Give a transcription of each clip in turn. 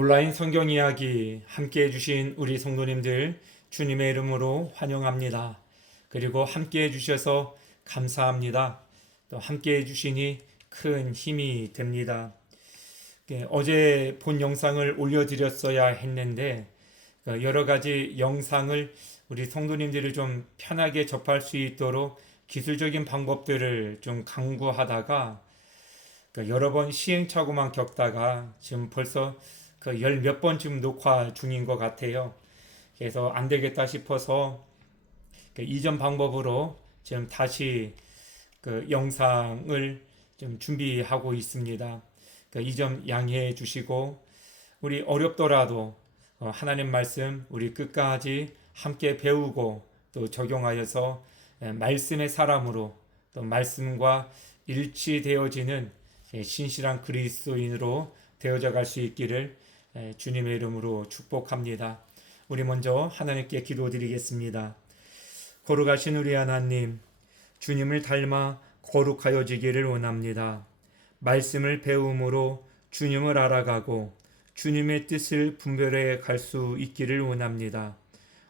온라인 성경 이야기 함께 해주신 우리 성도님들 주님의 이름으로 환영합니다. 그리고 함께 해주셔서 감사합니다. 또 함께 해주시니 큰 힘이 됩니다. 어제 본 영상을 올려드렸어야 했는데 여러 가지 영상을 우리 성도님들이 좀 편하게 접할 수 있도록 기술적인 방법들을 좀 강구하다가 여러 번 시행착오만 겪다가 지금 벌써 열 몇 번쯤 녹화 중인 것 같아요. 그래서 안 되겠다 싶어서 이전 방법으로 지금 다시 영상을 좀 준비하고 있습니다. 이 점 양해해 주시고 우리 어렵더라도 하나님 말씀 우리 끝까지 함께 배우고 또 적용하여서 말씀의 사람으로 또 말씀과 일치되어지는 신실한 그리스도인으로 되어져 갈 수 있기를 주님의 이름으로 축복합니다. 우리 먼저 하나님께 기도드리겠습니다. 거룩하신 우리 하나님, 주님을 닮아 거룩하여지기를 원합니다. 말씀을 배움으로 주님을 알아가고 주님의 뜻을 분별해 갈 수 있기를 원합니다.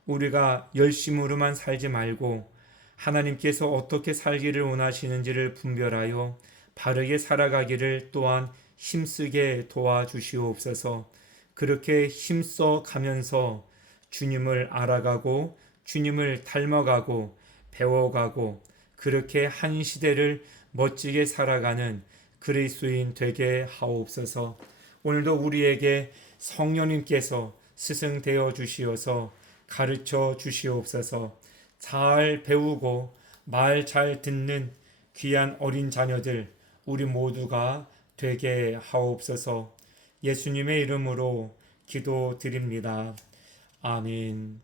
우리가 열심으로만 살지 말고 하나님께서 어떻게 살기를 원하시는지를 분별하여 바르게 살아가기를 또한 힘쓰게 도와주시옵소서. 그렇게 힘써 가면서 주님을 알아가고 주님을 닮아가고 배워가고 그렇게 한 시대를 멋지게 살아가는 그리스도인 되게 하옵소서. 오늘도 우리에게 성령님께서 스승되어 주시어서 가르쳐 주시옵소서. 잘 배우고 말 잘 듣는 귀한 어린 자녀들 우리 모두가 되게 하옵소서. 예수님의 이름으로 기도드립니다. 아멘.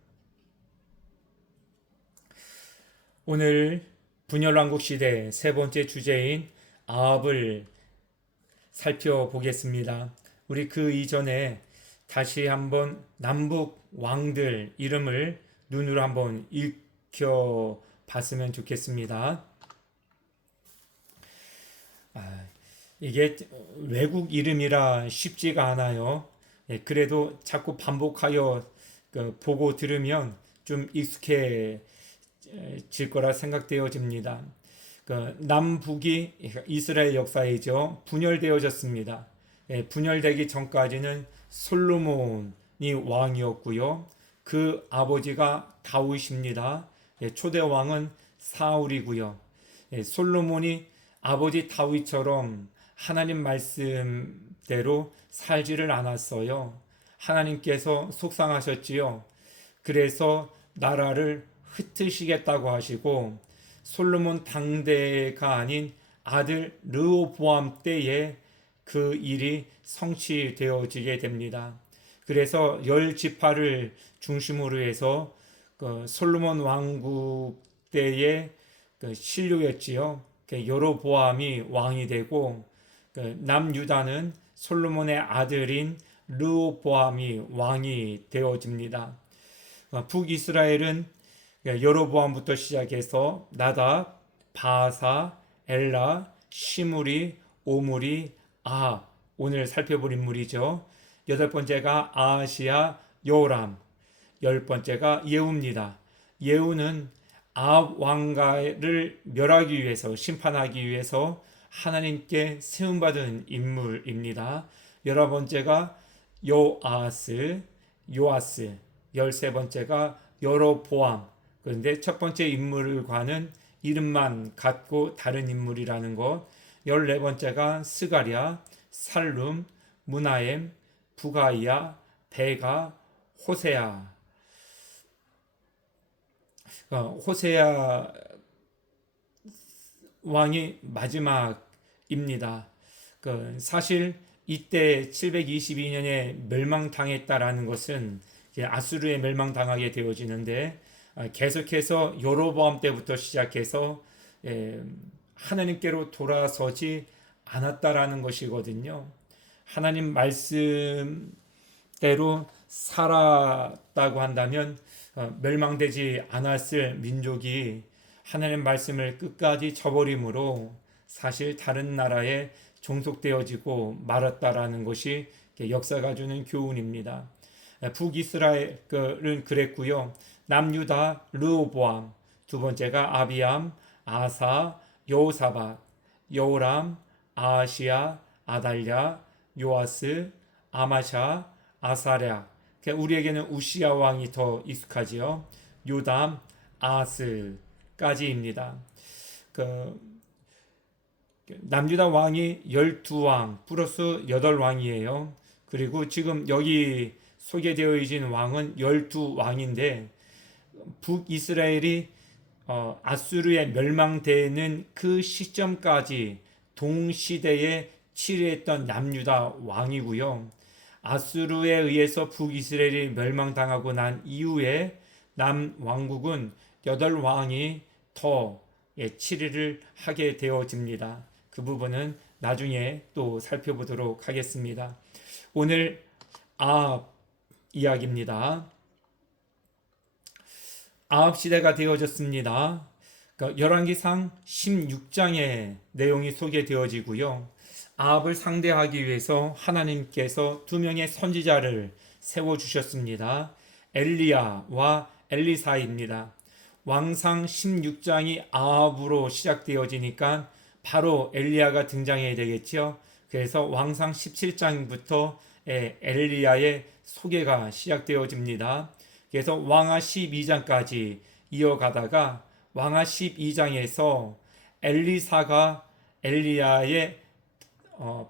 오늘 분열왕국 시대 세 번째 주제인 아합을 살펴보겠습니다. 우리 그 이전에 다시 한번 남북 왕들 이름을 눈으로 한번 읽혀봤으면 좋겠습니다. 이게 외국 이름이라 쉽지가 않아요. 그래도 자꾸 반복하여 보고 들으면 좀 익숙해질 거라 생각되어집니다. 남북이 이스라엘 역사이죠. 분열되어졌습니다. 분열되기 전까지는 솔로몬이 왕이었고요. 그 아버지가 다윗입니다. 초대 왕은 사울이고요. 솔로몬이 아버지 다윗처럼 하나님 말씀대로 살지를 않았어요. 하나님께서 속상하셨지요. 그래서 나라를 흩으시겠다고 하시고 솔로몬 당대가 아닌 아들 르호보암 때에 그 일이 성취되어지게 됩니다. 그래서 열 지파를 중심으로 해서 솔로몬 왕국 때의 신료였지요. 여로보암이 왕이 되고 남유다는 솔로몬의 아들인 르호보암이 왕이 되어집니다. 북이스라엘은 여로보암부터 시작해서 나답, 바사, 엘라, 시므리, 오므리, 아합 오늘 살펴볼 인물이죠. 여덟 번째가 아하시야, 요람, 열 번째가 예후입니다. 예후는 아합 왕가를 멸하기 위해서 심판하기 위해서 하나님께 세움받은 인물입니다. 열한 번째가 요아스, 열세 번째가 여로보암. 그런데 첫 번째 인물과는 이름만 같고 다른 인물이라는 것. 14번째가 스가랴, 살룸, 무나엠, 부가이야, 베가, 호세아. 호세아 왕이 마지막입니다. 사실 이때 722년에 멸망당했다라는 것은 아수르에 멸망당하게 되어지는데 계속해서 여로보암 때부터 시작해서 하나님께로 돌아서지 않았다라는 것이거든요. 하나님 말씀대로 살았다고 한다면 멸망되지 않았을 민족이 하나님 말씀을 끝까지 저버림으로 사실 다른 나라에 종속되어지고 말았다라는 것이 역사가 주는 교훈입니다. 북이스라엘은 그랬고요. 남유다 르호보암, 두 번째가 아비암, 아사, 여호사밧, 여호람, 아하시야, 아달랴, 요아스, 아마샤, 아사랴. 우리에게는 우시야 왕이 더 익숙하지요. 요담, 아하스까지입니다. 남유다 왕이 12왕 플러스 8왕이에요. 그리고 지금 여기 소개되어 있는 왕은 12왕인데 북이스라엘이 아수르에 멸망되는 그 시점까지 동시대에 치르했던 남유다 왕이고요. 아수르에 의해서 북이스라엘이 멸망당하고 난 이후에 남왕국은 8왕이 더 치리를 하게 되어집니다. 그 부분은 나중에 또 살펴보도록 하겠습니다. 오늘 아합 이야기입니다. 아합 시대가 되어졌습니다. 열왕기상 16장의 내용이 소개되어지고요. 아합을 상대하기 위해서 하나님께서 2명의 선지자를 세워주셨습니다. 엘리야와 엘리사입니다. 왕상 16장이 아합으로 시작되어지니까 바로 엘리야가 등장해야 되겠죠. 그래서 왕상 17장부터 엘리야의 소개가 시작되어집니다. 그래서 왕하 12장까지 이어가다가 왕하 12장에서 엘리사가 엘리야의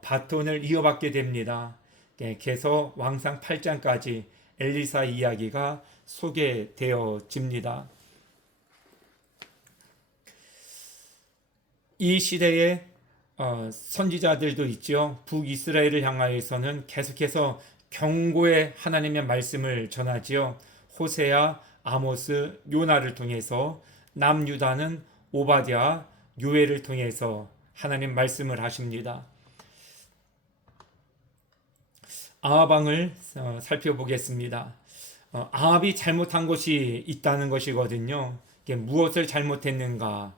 바톤을 이어받게 됩니다. 그래서 왕상 8장까지 엘리사 이야기가 소개되어집니다. 이 시대에 선지자들도 있죠. 북이스라엘을 향하여서는 계속해서 경고의 하나님의 말씀을 전하지요. 호세아, 아모스, 요나를 통해서, 남유다는 오바댜, 요엘을 통해서 하나님 말씀을 하십니다. 아합 왕을 살펴보겠습니다. 아합이 잘못한 것이 있다는 것이거든요. 무엇을 잘못했는가?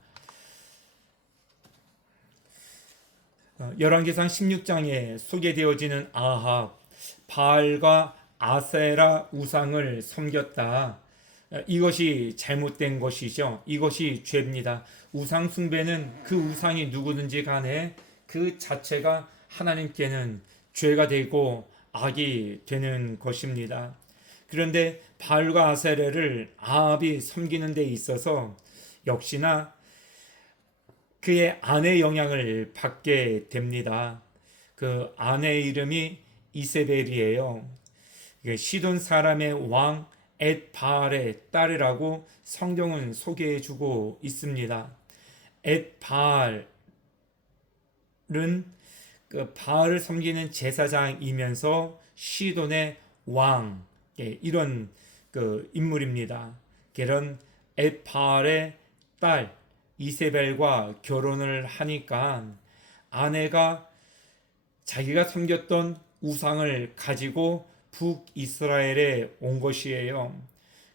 열왕기상 16장에 소개되어지는 아합, 바알과 아세라 우상을 섬겼다. 이것이 잘못된 것이죠. 이것이 죄입니다. 우상 숭배는 그 우상이 누구든지 간에 그 자체가 하나님께는 죄가 되고 악이 되는 것입니다. 그런데 바알과 아세라를 아합이 섬기는 데 있어서 역시나 그의 아내 영향을 받게 됩니다. 그 아내의 이름이 이세벨이에요. 시돈 사람의 왕 엣바알의 딸이라고 성경은 소개해주고 있습니다. 엣바알은 그 바알을 섬기는 제사장이면서 시돈의 왕, 이런 그 인물입니다. 그런 엣바알의 딸 이세벨과 결혼을 하니까 아내가 자기가 섬겼던 우상을 가지고 북이스라엘에 온 것이에요.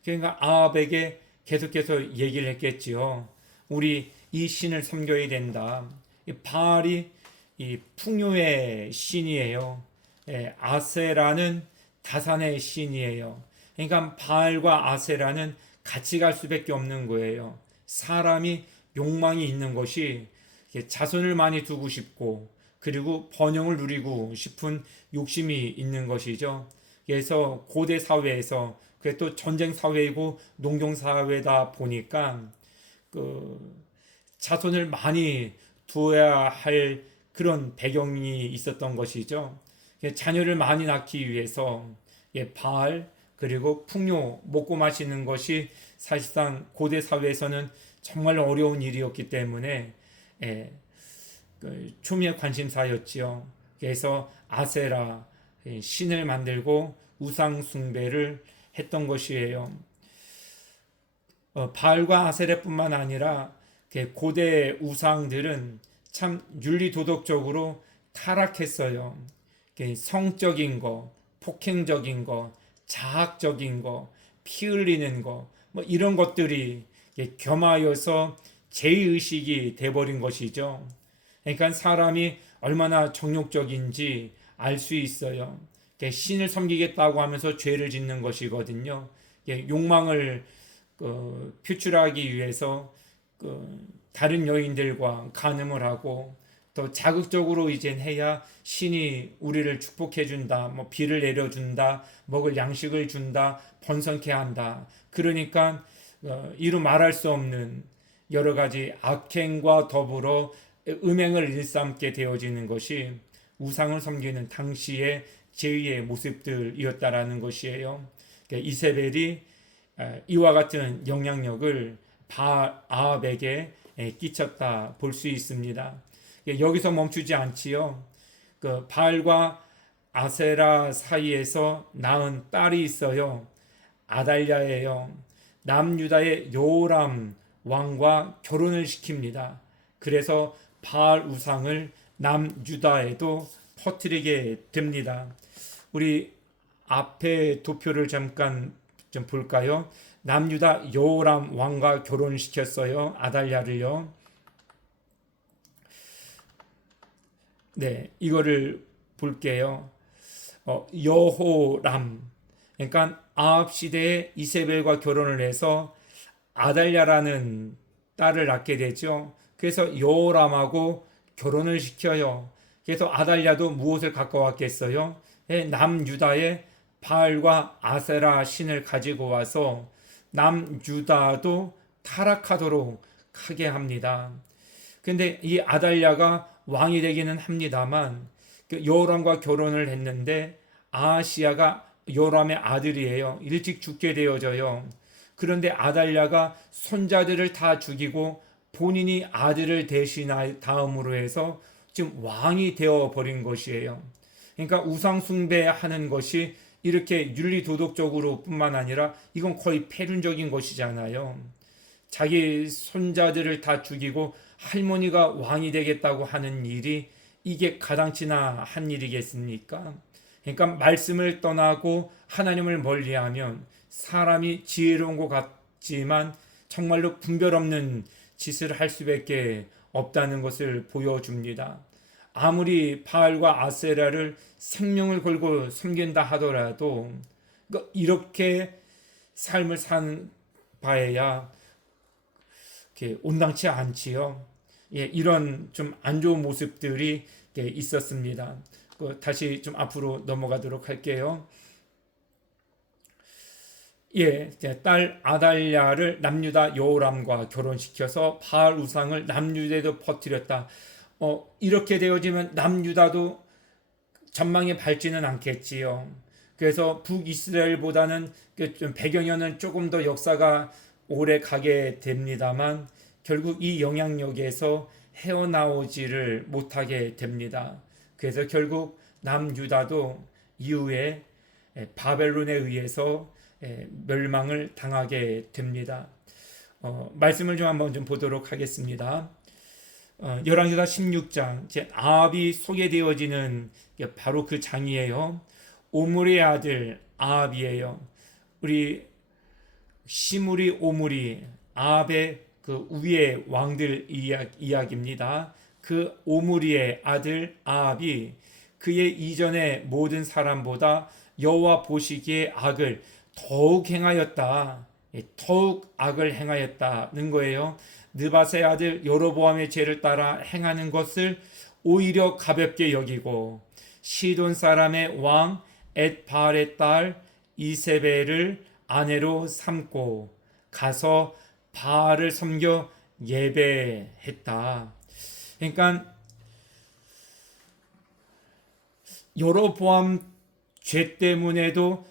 그러니까 아합에게 계속해서 얘기를 했겠지요. 우리 이 신을 섬겨야 된다. 바알이 이 풍요의 신이에요. 아세라는 다산의 신이에요. 그러니까 바알과 아세라는 같이 갈 수밖에 없는 거예요. 사람이 욕망이 있는 것이 자손을 많이 두고 싶고 그리고 번영을 누리고 싶은 욕심이 있는 것이죠. 그래서 고대 사회에서 그게 또 전쟁 사회이고 농경 사회다 보니까 그 자손을 많이 두어야 할 그런 배경이 있었던 것이죠. 자녀를 많이 낳기 위해서 바알 그리고 풍요 먹고 마시는 것이 사실상 고대 사회에서는 정말 어려운 일이었기 때문에 초미의 관심사였지요. 그래서 아세라 신을 만들고 우상 숭배를 했던 것이에요. 바알과 아세라뿐만 아니라 고대 우상들은 참 윤리도덕적으로 타락했어요. 성적인 거, 폭행적인 거, 자학적인 거, 피 흘리는 거, 뭐 이런 것들이 겸하여서 제의식이 돼버린 것이죠. 그러니까 사람이 얼마나 정욕적인지 알 수 있어요. 신을 섬기겠다고 하면서 죄를 짓는 것이거든요. 욕망을 표출하기 위해서 다른 여인들과 간음을 하고 더 자극적으로 이젠 해야 신이 우리를 축복해 준다, 뭐 비를 내려 준다, 먹을 양식을 준다, 번성케 한다. 그러니까 이루 말할 수 없는 여러 가지 악행과 더불어 음행을 일삼게 되어지는 것이 우상을 섬기는 당시의 제의의 모습들이었다라는 것이에요. 이세벨이 이와 같은 영향력을 아합에게 끼쳤다 볼 수 있습니다. 여기서 멈추지 않지요. 바알과 아세라 사이에서 낳은 딸이 있어요. 아달랴예요. 남유다의 여호람 왕과 결혼을 시킵니다. 그래서 바알 우상을 남유다에도 퍼뜨리게 됩니다. 우리 앞에 도표를 잠깐 좀 볼까요? 남유다 여호람 왕과 결혼시켰어요. 아달랴를요. 네, 이거를 볼게요. 여호람, 그러니까 아합 시대에 이세벨과 결혼을 해서 아달랴라는 딸을 낳게 되죠. 그래서 여호람하고 결혼을 시켜요. 그래서 아달랴도 무엇을 갖고 왔겠어요? 남유다의 바알과 아세라 신을 가지고 와서 남유다도 타락하도록 하게 합니다. 근데 이 아달랴가 왕이 되기는 합니다만 여호람과 결혼을 했는데 아하시야가 여호람의 아들이에요. 일찍 죽게 되어져요. 그런데 아달랴가 손자들을 다 죽이고 본인이 아들을 대신할 다음으로 해서 지금 왕이 되어 버린 것이에요. 그러니까 우상 숭배하는 것이 이렇게 윤리도덕적으로 뿐만 아니라 이건 거의 패륜적인 것이잖아요. 자기 손자들을 다 죽이고 할머니가 왕이 되겠다고 하는 일이 이게 가당치나 한 일이겠습니까? 그러니까 말씀을 떠나고 하나님을 멀리하면 사람이 지혜로운 것 같지만 정말로 분별 없는 짓을 할 수밖에 없다는 것을 보여줍니다. 아무리 바알과 아세라를 생명을 걸고 섬긴다 하더라도 이렇게 삶을 산 바에야 온당치 않지요. 이런 좀 안 좋은 모습들이 있었습니다. 다시 좀 앞으로 넘어가도록 할게요. 딸 아달랴를 남유다 여호람과 결혼시켜서 바알 우상을 남유다에도 퍼뜨렸다. 이렇게 되어지면 남유다도 전망이 밝지는 않겠지요. 그래서 북이스라엘보다는 좀 배경에는 조금 더 역사가 오래 가게 됩니다만 결국 이 영향력에서 헤어나오지를 못하게 됩니다. 그래서 결국 남유다도 이후에 바벨론에 의해서 멸망을 당하게 됩니다. 말씀을 좀 한번 좀 보도록 하겠습니다. 열왕기사 16장 아합이 소개되어지는 바로 그 장이에요. 오므리의 아들 아합이에요. 우리 시므리 오므리 아합의 그 위의 왕들 이야기입니다. 그 오므리의 아들 아합이 그의 이전의 모든 사람보다 여호와 보시기에 악을 더욱 행하였다. 더욱 악을 행하였다는 거예요. 느밧의 아들 여로보암의 죄를 따라 행하는 것을 오히려 가볍게 여기고 시돈 사람의 왕 엣바알의 딸 이세벨을 아내로 삼고 가서 바알을 섬겨 예배했다. 그러니까 여로보암 죄 때문에도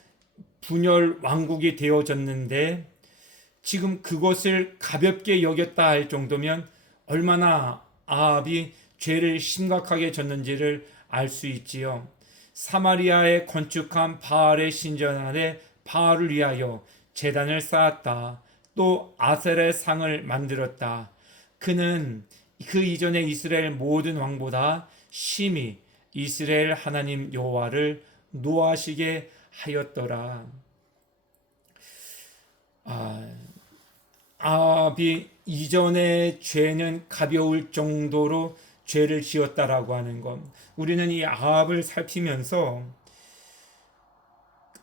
분열 왕국이 되어졌는데 지금 그것을 가볍게 여겼다 할 정도면 얼마나 아합이 죄를 심각하게 졌는지를 알 수 있지요. 사마리아에 건축한 바알의 신전 안에 바알을 위하여 제단을 쌓았다. 또 아셀의 상을 만들었다. 그는 그 이전의 이스라엘 모든 왕보다 심히 이스라엘 하나님 여호와를 노하시게 하였더라. 아합이 이전의 죄는 가벼울 정도로 죄를 지었다라고 하는 것. 우리는 이 아합을 살피면서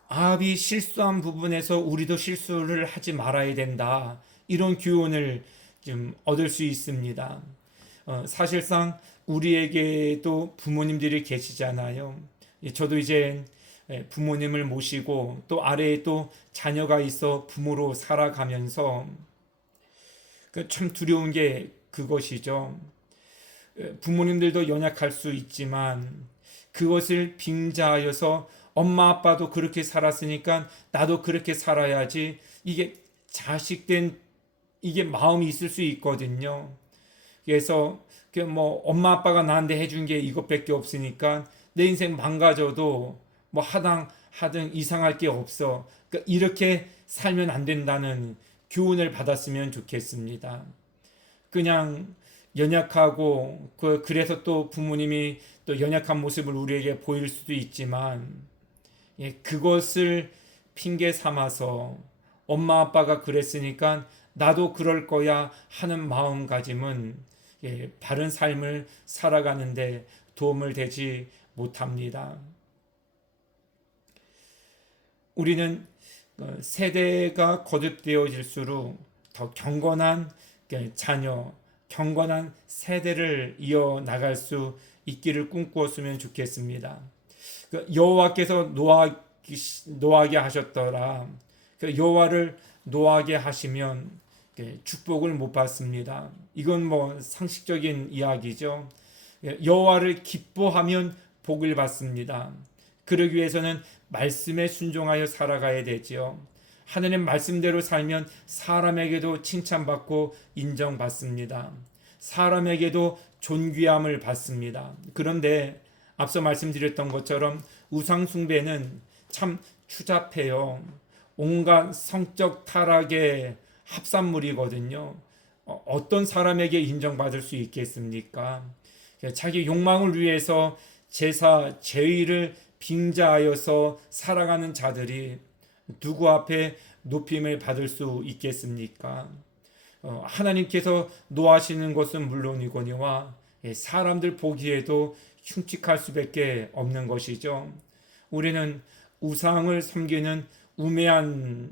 아합이 실수한 부분에서 우리도 실수를 하지 말아야 된다. 이런 교훈을 좀 얻을 수 있습니다. 사실상 우리에게도 부모님들이 계시잖아요. 저도 이제 부모님을 모시고 또 아래에 또 자녀가 있어 부모로 살아가면서 참 두려운 게 그것이죠. 부모님들도 연약할 수 있지만 그것을 빙자하여서 엄마 아빠도 그렇게 살았으니까 나도 그렇게 살아야지, 이게 자식된 이게 마음이 있을 수 있거든요. 그래서 뭐 엄마 아빠가 나한테 해준 게 이것밖에 없으니까 내 인생 망가져도 뭐 하등 이상할 게 없어. 그러니까 이렇게 살면 안 된다는 교훈을 받았으면 좋겠습니다. 그냥 연약하고 그래서 또 부모님이 또 연약한 모습을 우리에게 보일 수도 있지만, 그것을 핑계 삼아서 엄마 아빠가 그랬으니까 나도 그럴 거야 하는 마음가짐은 바른 삶을 살아가는데 도움을 되지 못합니다. 우리는 세대가 거듭되어질수록 더 경건한 자녀, 경건한 세대를 이어나갈 수 있기를 꿈꾸었으면 좋겠습니다. 여호와께서 노하게 하셨더라. 여호와를 노하게 하시면 축복을 못 받습니다. 이건 뭐 상식적인 이야기죠. 여호와를 기뻐하면 복을 받습니다. 그러기 위해서는 말씀에 순종하여 살아가야 되지요. 하나님 말씀대로 살면 사람에게도 칭찬받고 인정받습니다. 사람에게도 존귀함을 받습니다. 그런데 앞서 말씀드렸던 것처럼 우상숭배는 참 추잡해요. 온갖 성적 타락의 합산물이거든요. 어떤 사람에게 인정받을 수 있겠습니까? 자기 욕망을 위해서 제사, 제의를 빙자하여서 살아가는 자들이 누구 앞에 높임을 받을 수 있겠습니까? 하나님께서 노하시는 것은 물론이거니와 사람들 보기에도 흉측할 수밖에 없는 것이죠. 우리는 우상을 섬기는 우매한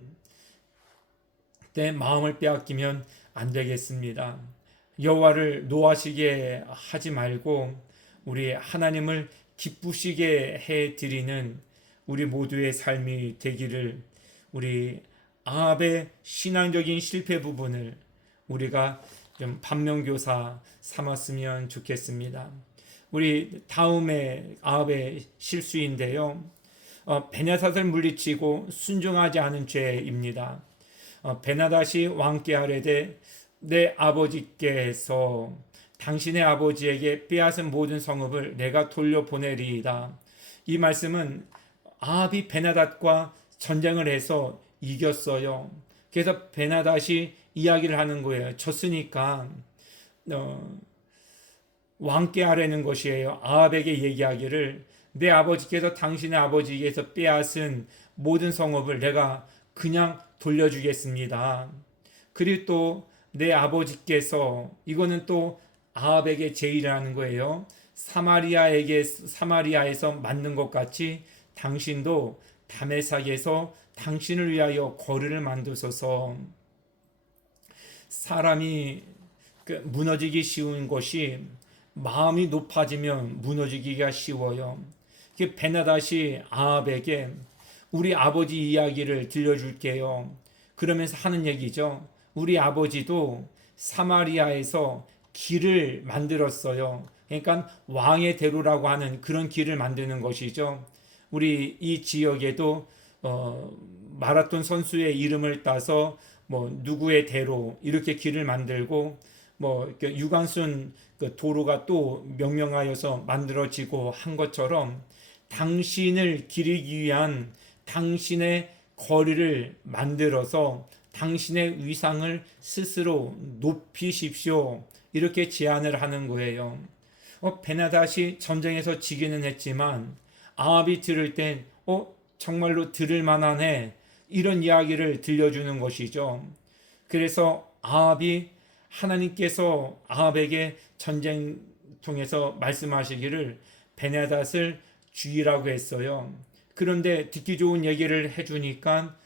때 마음을 빼앗기면 안 되겠습니다. 여호와를 노하시게 하지 말고 우리 하나님을 기쁘시게 해 드리는 우리 모두의 삶이 되기를, 우리 아합의 신앙적인 실패 부분을 우리가 좀 반면교사 삼았으면 좋겠습니다. 우리 다음에 아합의 실수인데요. 베냐닷을 물리치고 순종하지 않은 죄입니다. 베나닷이 왕께 아뢰되 내 아버지께서 당신의 아버지에게 빼앗은 모든 성읍을 내가 돌려보내리이다. 이 말씀은 아합이 베나닷과 전쟁을 해서 이겼어요. 그래서 베나닷이 이야기를 하는 거예요. 졌으니까 왕께 아뢰는 것이에요. 아합에게 얘기하기를 내 아버지께서 당신의 아버지에게서 빼앗은 모든 성읍을 내가 그냥 돌려주겠습니다. 그리고 또 내 아버지께서, 이거는 또 아합에게 제의를 하는 거예요. 사마리아에서 만든 것 같이 당신도 다메삭에서 당신을 위하여 거리를 만드소서. 사람이 무너지기 쉬운 것이 마음이 높아지면 무너지기가 쉬워요. 베나닷이 아합에게 우리 아버지 이야기를 들려줄게요. 그러면서 하는 얘기죠. 우리 아버지도 사마리아에서 길을 만들었어요. 그러니까 왕의 대로라고 하는 그런 길을 만드는 것이죠. 우리 이 지역에도 마라톤 선수의 이름을 따서 뭐 누구의 대로 이렇게 길을 만들고, 뭐 유관순 도로가 또 명명하여서 만들어지고 한 것처럼 당신을 기리기 위한 당신의 거리를 만들어서 당신의 위상을 스스로 높이십시오. 이렇게 제안을 하는 거예요. 베나닷이 전쟁에서 지기는 했지만 아합이 들을 땐 정말로 들을 만하네, 이런 이야기를 들려주는 것이죠. 그래서 아합이, 하나님께서 아합에게 전쟁 통해서 말씀하시기를 베나닷을 죽이라고 했어요. 그런데 듣기 좋은 얘기를 해주니까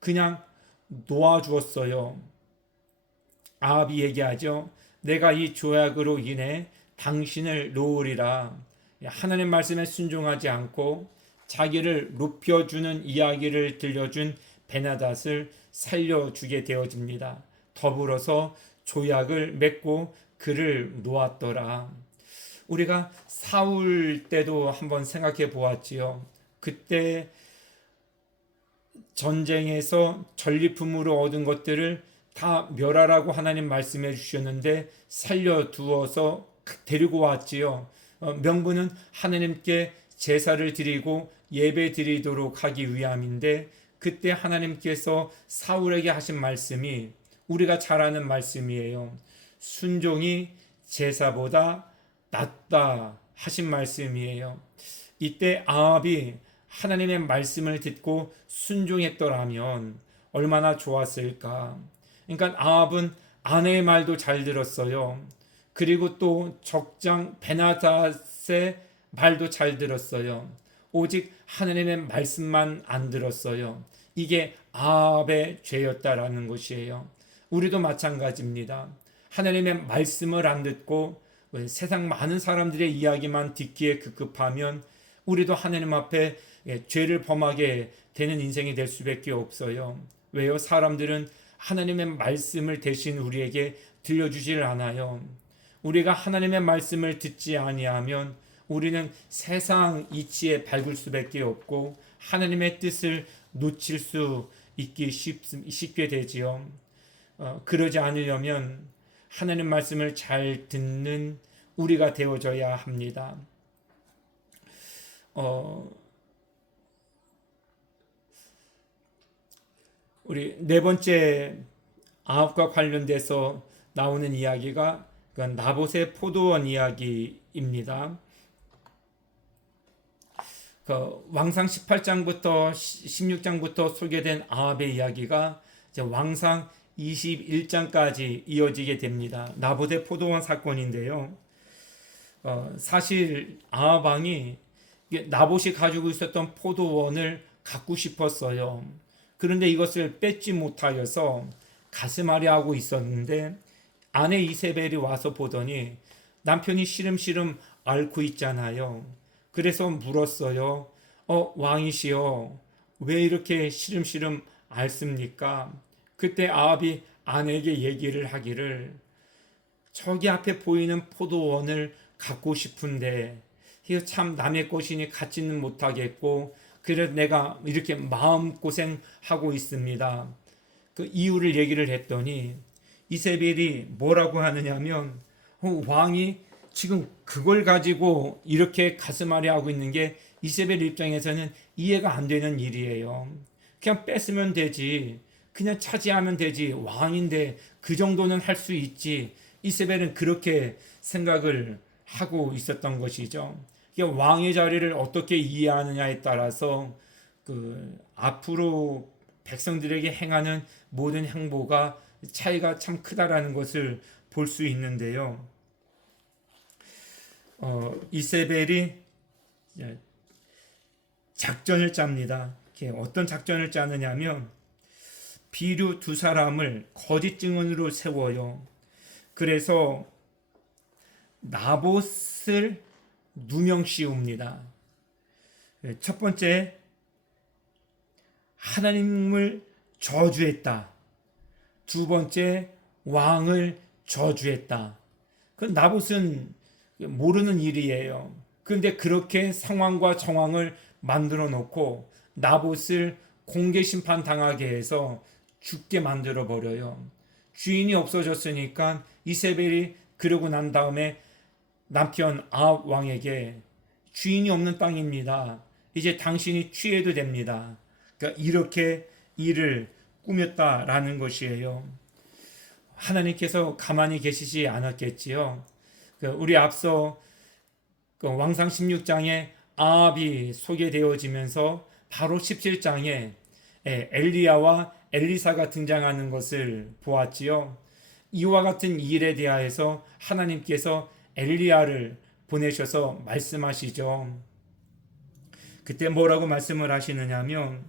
그냥 놓아주었어요. 아합이 얘기하죠. 내가 이 조약으로 인해 당신을 놓으리라. 하나님 말씀에 순종하지 않고 자기를 높여주는 이야기를 들려준 베나닷을 살려주게 되어집니다. 더불어서 조약을 맺고 그를 놓았더라. 우리가 사울 때도 한번 생각해 보았지요. 그때 전쟁에서 전리품으로 얻은 것들을 다 멸하라고 하나님 말씀해 주셨는데 살려두어서 데리고 왔지요. 명분은 하나님께 제사를 드리고 예배 드리도록 하기 위함인데 그때 하나님께서 사울에게 하신 말씀이 우리가 잘 아는 말씀이에요. 순종이 제사보다 낫다 하신 말씀이에요. 이때 아합이 하나님의 말씀을 듣고 순종했더라면 얼마나 좋았을까. 그러니까 아합은 아내의 말도 잘 들었어요. 그리고 또 적장 베나닷의 말도 잘 들었어요. 오직 하나님의 말씀만 안 들었어요. 이게 아합의 죄였다라는 것이에요. 우리도 마찬가지입니다. 하나님의 말씀을 안 듣고 세상 많은 사람들의 이야기만 듣기에 급급하면 우리도 하나님 앞에 죄를 범하게 되는 인생이 될 수밖에 없어요. 왜요? 사람들은 하나님의 말씀을 대신 우리에게 들려주질 않아요. 우리가 하나님의 말씀을 듣지 아니하면 우리는 세상 이치에 밟을 수밖에 없고 하나님의 뜻을 놓칠 수 있기 쉽게 되지요. 그러지 않으려면 하나님 말씀을 잘 듣는 우리가 되어져야 합니다. 우리 네 번째 아합과 관련돼서 나오는 이야기가 나봇의 포도원 이야기입니다. 왕상 18장부터 16장부터 소개된 아합의 이야기가 왕상 21장까지 이어지게 됩니다. 나봇의 포도원 사건인데요. 사실 아합 왕이 나봇이 가지고 있었던 포도원을 갖고 싶었어요. 그런데 이것을 뺏지 못하여서 가슴앓이하고 있었는데 아내 이세벨이 와서 보더니 남편이 시름시름 앓고 있잖아요. 그래서 물었어요. 왕이시여, 왜 이렇게 시름시름 앓습니까? 그때 아합이 아내에게 얘기를 하기를 저기 앞에 보이는 포도원을 갖고 싶은데 이거 참 남의 것이니 갖지는 못하겠고 그래서 내가 이렇게 마음고생하고 있습니다. 그 이유를 얘기를 했더니 이세벨이 뭐라고 하느냐면 왕이 지금 그걸 가지고 이렇게 가슴앓이 하고 있는 게 이세벨 입장에서는 이해가 안 되는 일이에요. 그냥 뺏으면 되지. 그냥 차지하면 되지. 왕인데 그 정도는 할 수 있지. 이세벨은 그렇게 생각을 하고 있었던 것이죠. 왕의 자리를 어떻게 이해하느냐에 따라서 앞으로 백성들에게 행하는 모든 행보가 차이가 참 크다라는 것을 볼 수 있는데요. 이세벨이 작전을 짭니다. 어떤 작전을 짜느냐면 비류 두 사람을 거짓 증언으로 세워요. 그래서 나봇을 누명 씌웁니다. 첫 번째, 하나님을 저주했다. 두 번째, 왕을 저주했다. 그 나봇은 모르는 일이에요. 그런데 그렇게 상황과 정황을 만들어 놓고 나봇을 공개 심판 당하게 해서 죽게 만들어 버려요. 주인이 없어졌으니까 이세벨이 그러고 난 다음에 남편 아합 왕에게 주인이 없는 땅입니다. 이제 당신이 취해도 됩니다. 그러니까 이렇게 일을 꾸몄다라는 것이에요. 하나님께서 가만히 계시지 않았겠지요. 우리 앞서 왕상 16장에 아합이 소개되어지면서 바로 17장에 엘리야와 엘리사가 등장하는 것을 보았지요. 이와 같은 일에 대하여서 하나님께서 엘리야를 보내셔서 말씀하시죠. 그때 뭐라고 말씀을 하시느냐면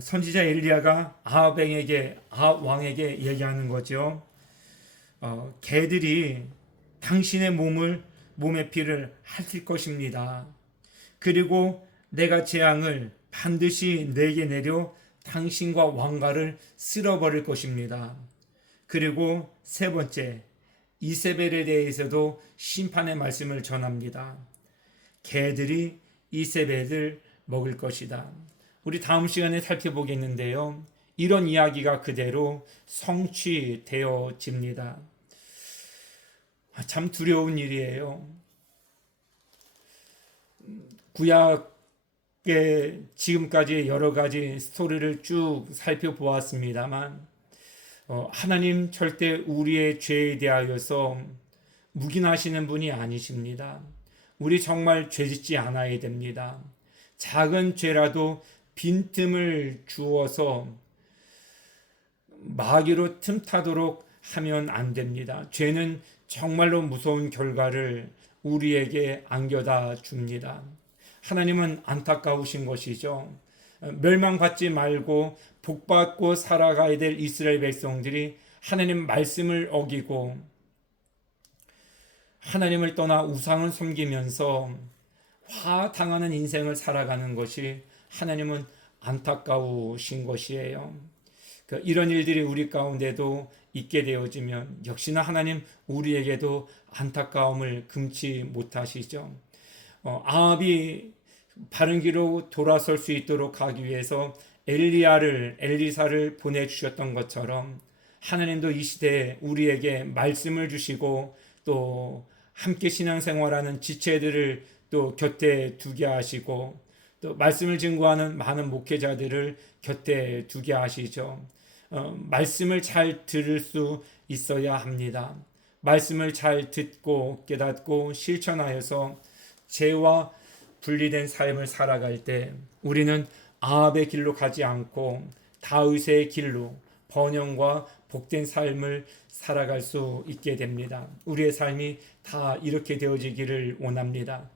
선지자 엘리야가 아합 왕에게 얘기하는 거죠. 개들이 당신의 몸의 피를 핥을 것입니다. 그리고 내가 재앙을 반드시 내게 내려 당신과 왕가를 쓸어버릴 것입니다. 그리고 세 번째, 이세벨에 대해서도 심판의 말씀을 전합니다. 개들이 이세벨을 먹을 것이다. 우리 다음 시간에 살펴보겠는데요. 이런 이야기가 그대로 성취되어집니다. 참 두려운 일이에요. 구약의 지금까지 여러 가지 스토리를 쭉 살펴보았습니다만 하나님 절대 우리의 죄에 대하여서 묵인하시는 분이 아니십니다. 우리 정말 죄짓지 않아야 됩니다. 작은 죄라도 빈틈을 주어서 마귀로 틈타도록 하면 안 됩니다. 죄는 정말로 무서운 결과를 우리에게 안겨다 줍니다. 하나님은 안타까우신 것이죠. 멸망받지 말고 복받고 살아가야 될 이스라엘 백성들이 하나님 말씀을 어기고 하나님을 떠나 우상을 섬기면서 화당하는 인생을 살아가는 것이 하나님은 안타까우신 것이에요. 이런 일들이 우리 가운데도 있게 되어지면 역시나 하나님 우리에게도 안타까움을 금치 못하시죠. 아합이 바른 길로 돌아설 수 있도록 하기 위해서 엘리사를 보내주셨던 것처럼 하나님도 이 시대에 우리에게 말씀을 주시고 또 함께 신앙생활하는 지체들을 또 곁에 두게 하시고 또 말씀을 증거하는 많은 목회자들을 곁에 두게 하시죠. 말씀을 잘 들을 수 있어야 합니다. 말씀을 잘 듣고 깨닫고 실천하여서 죄와 분리된 삶을 살아갈 때 우리는 아합의 길로 가지 않고 다윗의 길로 번영과 복된 삶을 살아갈 수 있게 됩니다. 우리의 삶이 다 이렇게 되어지기를 원합니다.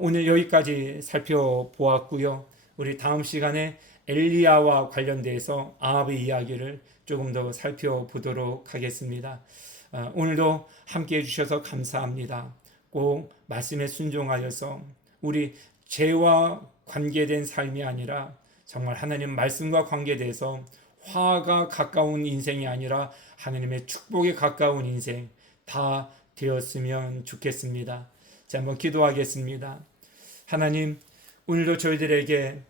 오늘 여기까지 살펴보았고요. 우리 다음 시간에 엘리야와 관련돼서 아합의 이야기를 조금 더 살펴보도록 하겠습니다. 오늘도 함께해 주셔서 감사합니다. 꼭 말씀에 순종하여서 우리 죄와 관계된 삶이 아니라 정말 하나님 말씀과 관계돼서 화가 가까운 인생이 아니라 하나님의 축복에 가까운 인생 다 되었으면 좋겠습니다. 자, 한번 기도하겠습니다. 하나님, 오늘도 저희들에게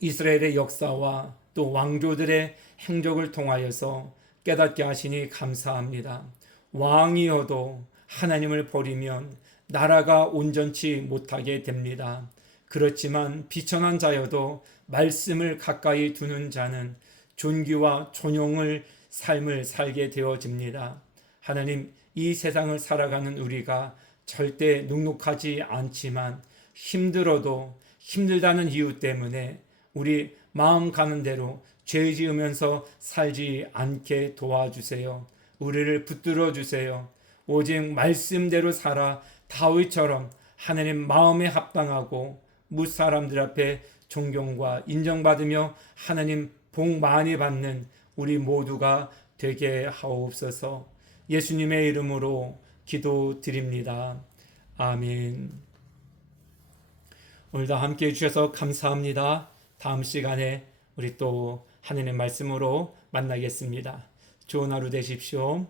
이스라엘의 역사와 또 왕조들의 행적을 통하여서 깨닫게 하시니 감사합니다. 왕이어도 하나님을 버리면 나라가 온전치 못하게 됩니다. 그렇지만 비천한 자여도 말씀을 가까이 두는 자는 존귀와 존용을 삶을 살게 되어집니다. 하나님, 이 세상을 살아가는 우리가 절대 눅눅하지 않지만 힘들어도 힘들다는 이유 때문에 우리 마음 가는 대로 죄 지으면서 살지 않게 도와주세요. 우리를 붙들어 주세요. 오직 말씀대로 살아 다윗처럼 하나님 마음에 합당하고 무사람들 앞에 존경과 인정받으며 하나님 복 많이 받는 우리 모두가 되게 하옵소서. 예수님의 이름으로 기도드립니다. 아멘. 오늘도 함께 해주셔서 감사합니다. 다음 시간에 우리 또 하나님의 말씀으로 만나겠습니다. 좋은 하루 되십시오.